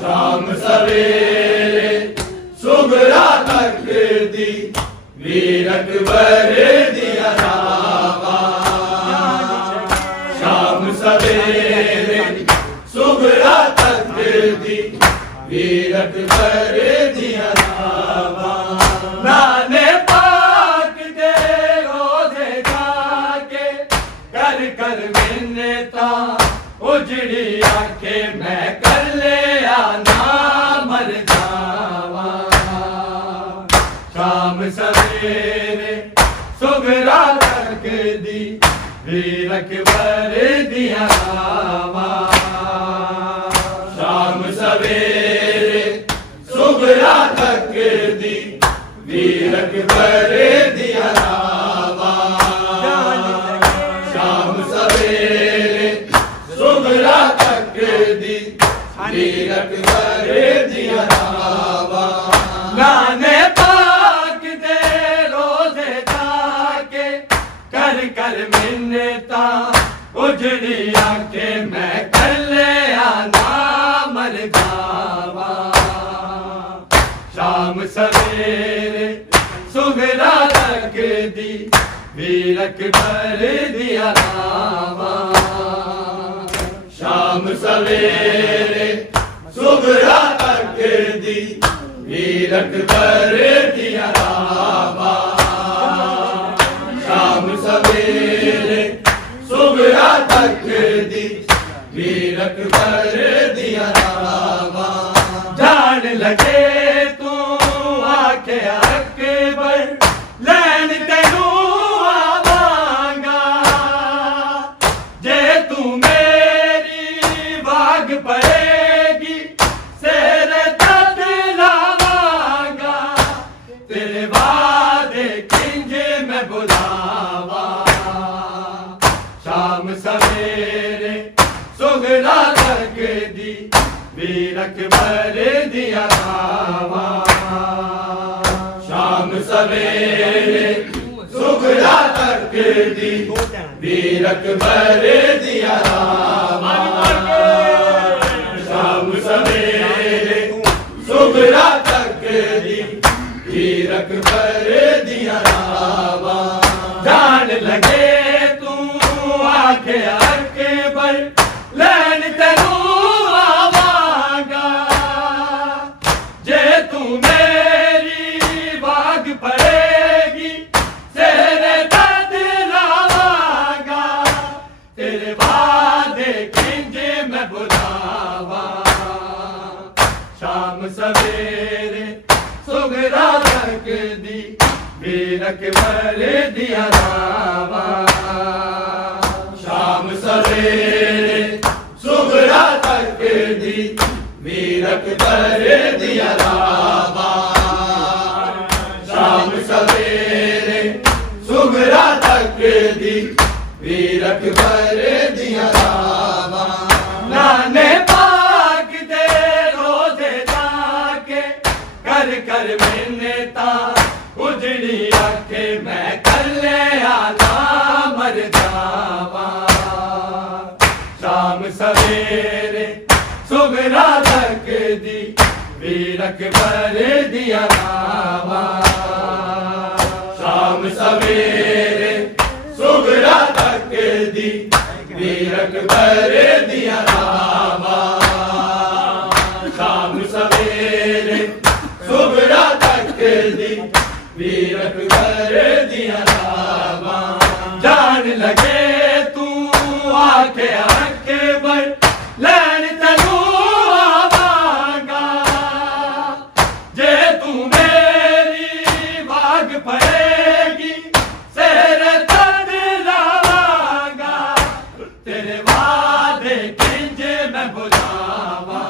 शाम सवेरे सुबह तक दी वीर अकबर दिया नामा। शाम सवेरे सुबह तक दी वीर अकबर दिया नामा। नाने पाक दे रोज़े जाके कर कर मिन्नता उजड़ी आके मैं कर ले आना मर जावा। शाम सवेरे सुबह तक दी वीर अकबर दिया नामा। शाम सवेरे सुबह तक दी वीर अकबर दिया नामा। शाम सवेरे सुबह तक दी वीर अकबर दिया नामा। नाने पाक दे रोज़े जाके कर कर मिन्नता उजड़ी आके मैं कर ले आना मर जावा। शाम सवेरे सुबह तक दी वीर अकबर दिया नामा। शाम सवेरे सुबह तक दी वीर अकबर दिया नामा। शाम सवेरे सुबह तक दी वीर अकबर दिया नामा। जान लगे तू आके अकबर लैन तेनू आवांगा। जे तू मेरी वाग पड़ेगी सेरे तट लावांगा। तेरे वादे किंजे मैं बुलावा। शाम सवेरे सुगरा तक दी वीर अकबर दिया नामा। शाम सवेरे सुगरा तक दी वीर अकबर दिया नामा। शाम सवेरे सुगरा तक दी वीर अकबर दिया नामा। जान लगे तू आके अकबर लैन तेनू आवांगा। जे तू मेरी वाग पड़ेगी सेरे दर्द लावांगा। तेरे वादे किंजे मैं बुलावा। शाम सवेरे सुगरा तक दी वीर अकबर दिया नामा। शाम सवेरे सुगरा तक दी वीर अकबर दिया नामा। शाम सवेरे सुगरा तक दी वीर अकबर दिया नामा। नाने पाक दे रोज़े जाके कर कर मिन्नता उजड़ी आके मैं कर ले आना मर जावा। शाम सवेरे सुबह तक दी वीरक भर दिया रावा। शाम सवेरे सुगरा तक दी वीरक भर दिया रावा। शाम सवेरे सुगरा तक दी वीरक भर दिया रावा। जान लगे तू आके आके बर लैन तनू आवांगा। जे तू मेरी बाग पड़ेगी सेर तन लावांगा। तेरे वादे किंजे मैं बुलावा।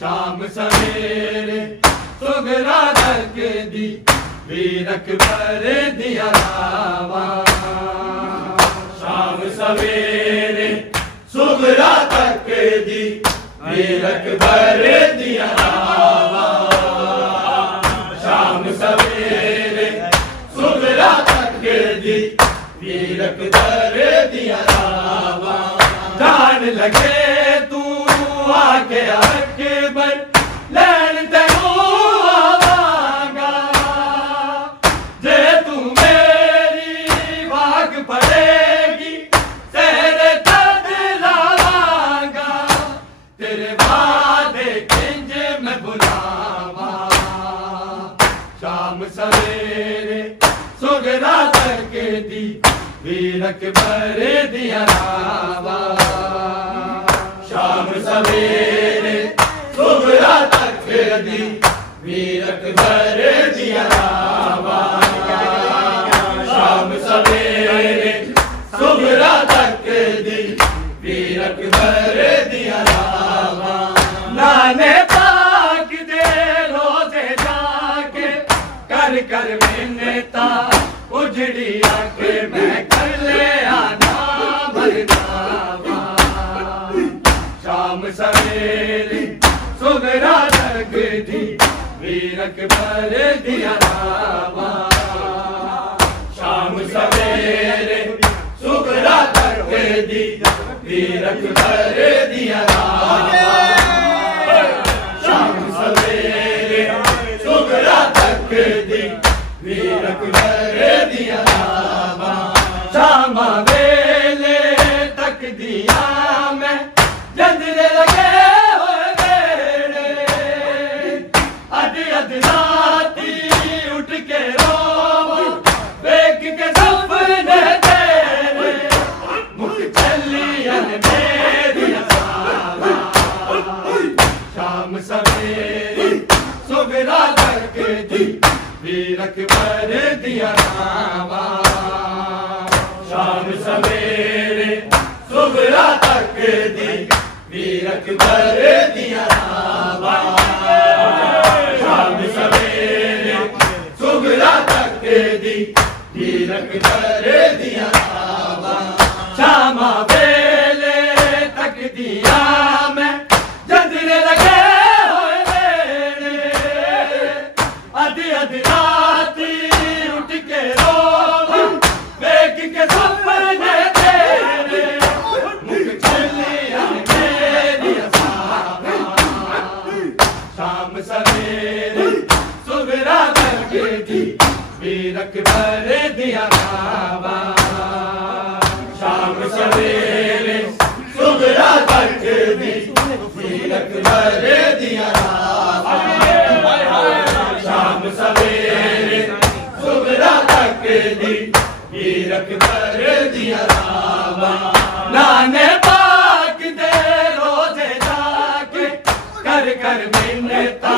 शाम सवेरे सुगरा तक दी वीरक भर दिया रावा। शाम सवेरे सुगरा तक दी वीरक भर दिया रावा। शाम सवेरे सुगरा तक दी वीरक भर दिया रावा। जान लगे तू आके आके बर लैन तनू आवांगा। जे तू मेरी बाग पड़ेगी तेरे तन लावांगा। तेरे वादे किंजे मैं बुलावा। शाम सवेरे सुगरा तक दी वीरक भर दिया रावा। शाम सवेरे सुगरा तक दी वीरक भर दिया रावा। शाम सवेरे सुगरा तक दी वीरक भर दिया रावा। नाने पाक दे रोजे जाके कर कर मिन्नता उजड़ी आके मैं कर ले आना मरनावा। शाम सवेरे सुगरा तक दी वीरक भर दिया रावा। शाम सवेरे सुगरा तक दी वीरक भर दिया रावा। शाम सवेरे सुगरा तक दी वीरक भर दिया रावा। शाम वेले तक दिया मैं जंदरे लगे हुए मेरे। अध अध राती उठ के रोवा देख के सपने तेरे। मुख चलियन मेरी सावा। शाम सवेरे सुगरा तक दी वीरक भर दिया रावा। शाम सवेरे सुगरा तक दी वीरक भर दिया रावा। शाम सवेरे सुगरा तक दी वीरक भर दिया रावा। शाम वेले तक दिया मैं जंदरे लगे हुए मेरे। अध अध राती उठ के रोवा देख के सपने तेरे। मुख चलिया मेरी सावा। शाम सवेरे सुगरा तक दी वीरक भर दिया रावा। शाम सवेरे सुगरा तक दी वीरक भर दिया रावा। शाम सवेरे सुगरा तक दी वीरक भर दिया रावा। नाने पाक दे रोजे जाके कर कर मिन्नता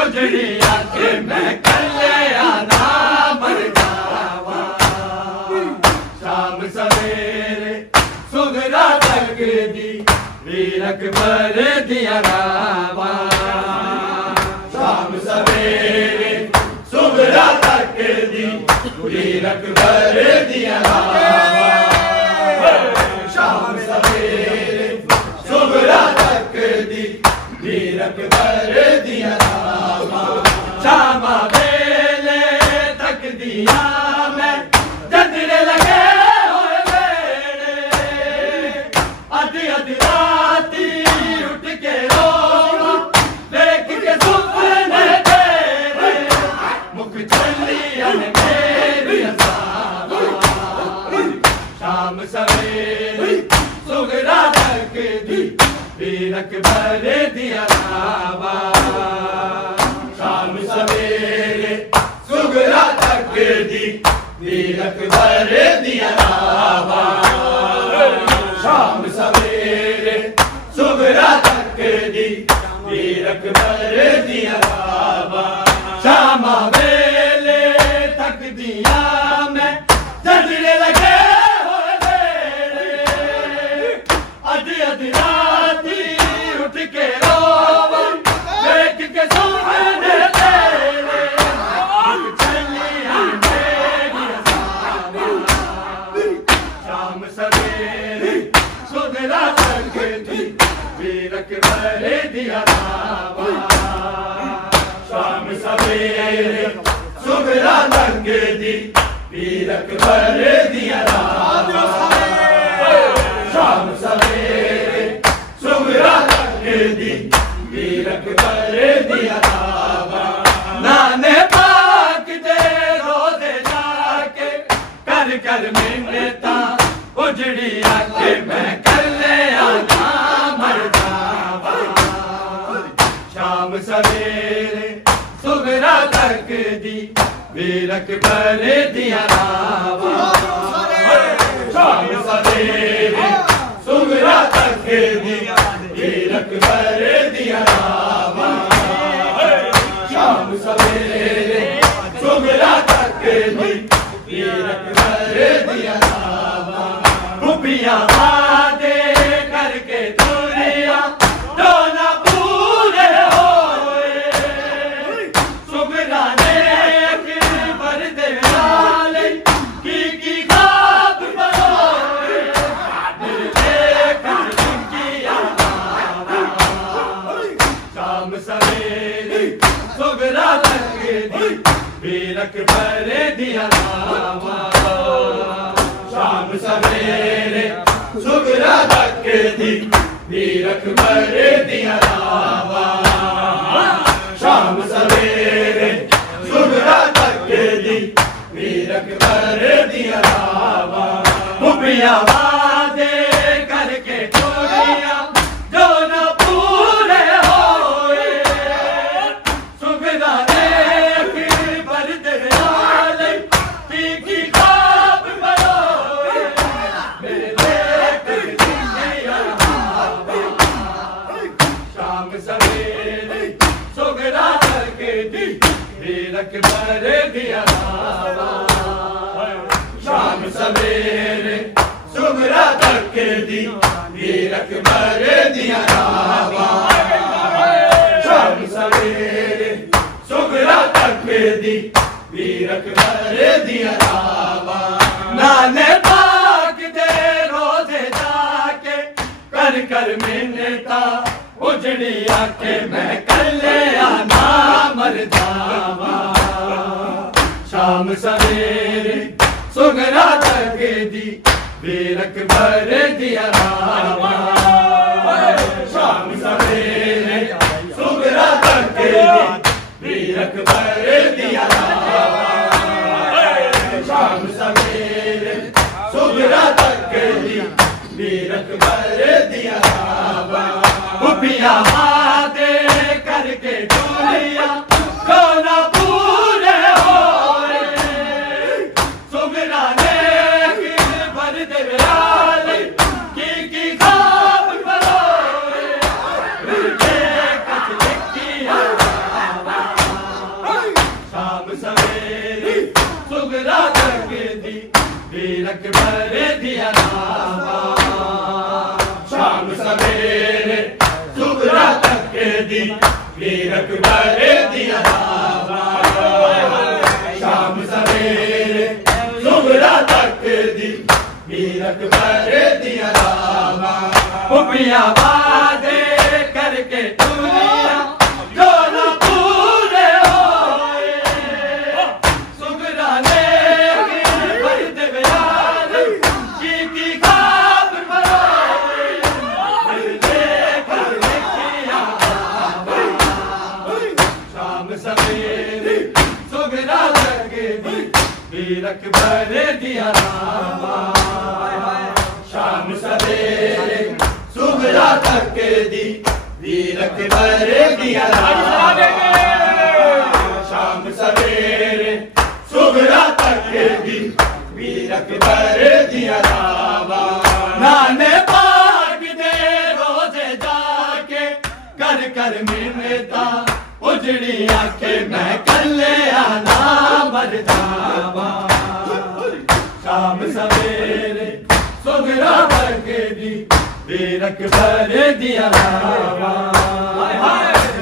उजड़ी आके मैं कर ले आना मरनावा। शाम सवेरे सुगरा तक दी वीरक भर दिया रावा। शाम सवेरे सुगरा तक दी वीरक भर दिया रावा। शाम सवेरे सुगरा तक दी वीरक भर दिया रावा। शाम वेले तक दिया मैं जंदरे लगे हुए मेरे। अध अध राती उठ के रोवा शाम सवेरे सुगरा तक दी वीर अकबर दिया रावा शाम सवेरे सुगरा तक दी वीर अकबर दिया रावा शाम वेले तक दिया मैं जजरे लगे होए वेले अध अध राती उठ के रोवा देख के सोने तेरे चलिया मेरी शाम सवेरे सुगरा तक दी वीर अकबर दिया रावा शाम सवेरे सुगरा तक दी वीर अकबर दिया रावा शाम सवेरे सुगरा तक दी वीर अकबर दिया रावा नाने पाक दे रोज़े जाके कर कर मिन्नता उजड़ी आके मैं कर ले आना मरदावा शाम सवेरे सुगरा तक दी वीर अकबर दिया रावा शाम सवेरे सुगरा तक दी वीर अकबर दिया रावा शाम सवेरे सुगरा तक दी वीर अकबर दिया रावा खुफिया वादे करके दुनिया जो ना पूरे होए सुगरा ने अकबर दे वाले की खाब बनोए शाम सवेरे सुगरा तक दी वीर अकबर दिया रावा शाम सवेरे सुगरा तक दी वीर अकबर दिया रावा शाम सवेरे सुगरा तक दी वीर अकबर दिया रावा खुफिया वादे करके दुनिया जो न पूरे होए सुगरा ने अकबर दे वाले की खाब बनोए शाम सवेरे सुगरा तक दी वीर अकबर दिया रावा शाम सवेरे सुगरा तक दी वीर अकबर दिया रावा शाम सवेरे सुगरा तक दी वीर अकबर दिया रावा नाने पाक दे रोज़े जाके कर कर मिन्नता उजड़ी आके मैं कर ले आना मरदावा शाम सवेरे सुगरा तक दी वीर अकबर दिया रावा शाम सवेरे सुगरा तक दी वीर अकबर दिया रावा शाम सवेरे सुगरा तक दी वीर अकबर दिया रावा खुफिया वादे करके दुनिया जो ना पूरे होए सुगरा ने अकबर दे वाले की खाब बनोए शाम सवेरे सुगरा तक दी वीर अकबर दिया रावा शाम सवेरे सुगरा तक दी वीर अकबर दिया रावा शाम सवेरे सुगरा तक दी वीर अकबर दिया रावा खुफिया वादे करके दुनिया जो न पूरे होए सुगरा ने अकबर दे वाले की खाब बनोए शाम सवेरे सुगरा तक दी वीर अकबर दिया रावा शाम सवेरे सुगरा तक दी वीर अकबर दिया रावा अकबर दिया लावा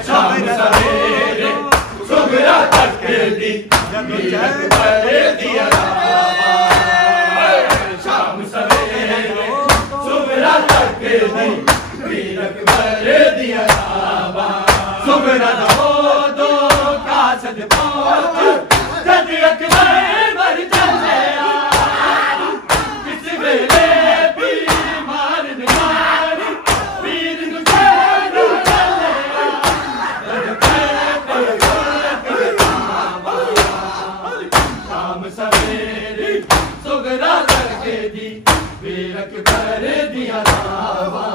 शाम सवेरे सुगरा तक दी वीर अकबर दिया लावा शाम सवेरे सुगरा तक दी वीर अकबर दिया लावा सुगरा दो का सद पहुंच जद अकबर मर चले किस वेले भी मारन मारी वीर नु चले शाम सवेरे सुगरा करके दी वीर अकबर दिया लावा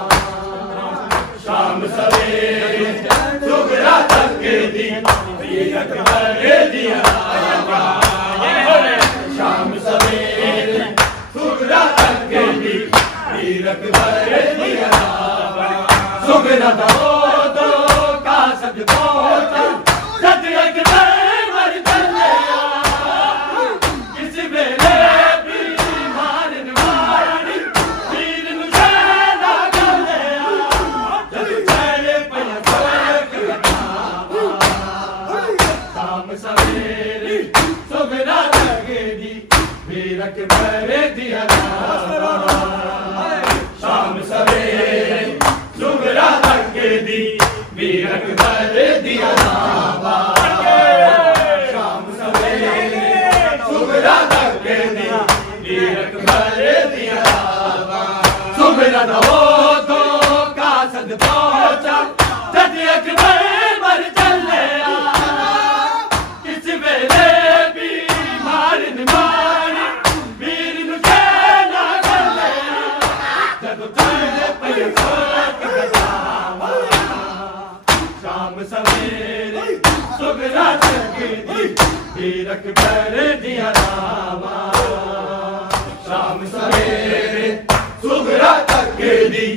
शाम सवेरे सुगरा करके दी वीर अकबर दिया लावा शाम सवेरे सुगरा करके दी वीर अकबर दिया लावा सुगरा दो का सद पहुंचा जद अकबर मर चले किस वेले भी मारन मारी वीर नु चला गले जद चले पया शाम सवेरे सुगरा करके दी वीर अकबर दिया लावा शाम सवेरे सुगरा करके दी वीर अकबर दिया लावा शाम सवेरे सुगरा करके दी वीर अकबर दिया लावा सुगरा दो का सद पहुंचा जद अकबर मर चले किस वेले भी मारन मारी वीर नु चला गले जद चले पे शाम सवेरे सुगरा करके दी वीर अकबर दिया लावा शाम सवेरे सुगरा करके दी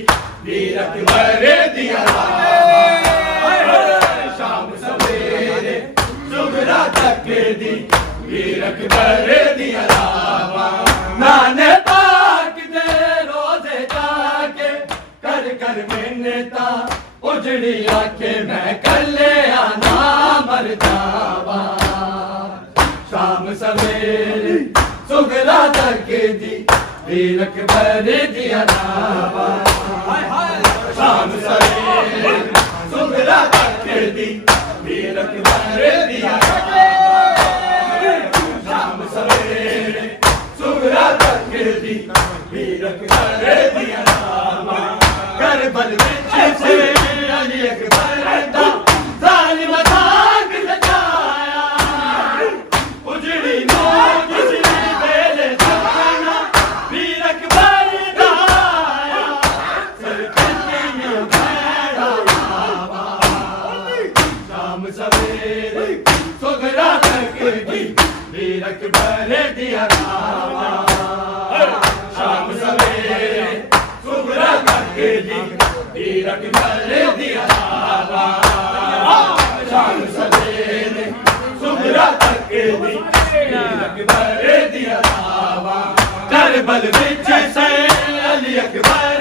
वीर अकबर दिया लावा शाम सवेरे सुगरा करके दी वीर अकबर दिया लावा नाने पाक दे रोजे जाके कर कर मिन्नता उजड़ी आके मैं कले आना मर जावा शाम सवेरे सुगरा करके दी वीर अकबर दिया लावा शाम सवेरे सुगरा करके दी वीर अकबर दिया शाम सवेरे सुगरा करके दी वीर अकबर दिया लावा करबल विच से अली अकबर दा जालिम दाग लगाया उजड़ी नो जिसने बेले सपना वीर अकबर दा आया सर कन्या बैठा लावा शाम सवेरे सुगरा करके दी वीर अकबर दिया लावा शाम सवेरे सुगरा करके दी वीर अकबर दिया लावा शाम सवेरे सुगरा करके दी वीर अकबर दिया लावा करबल विच से अली अकबर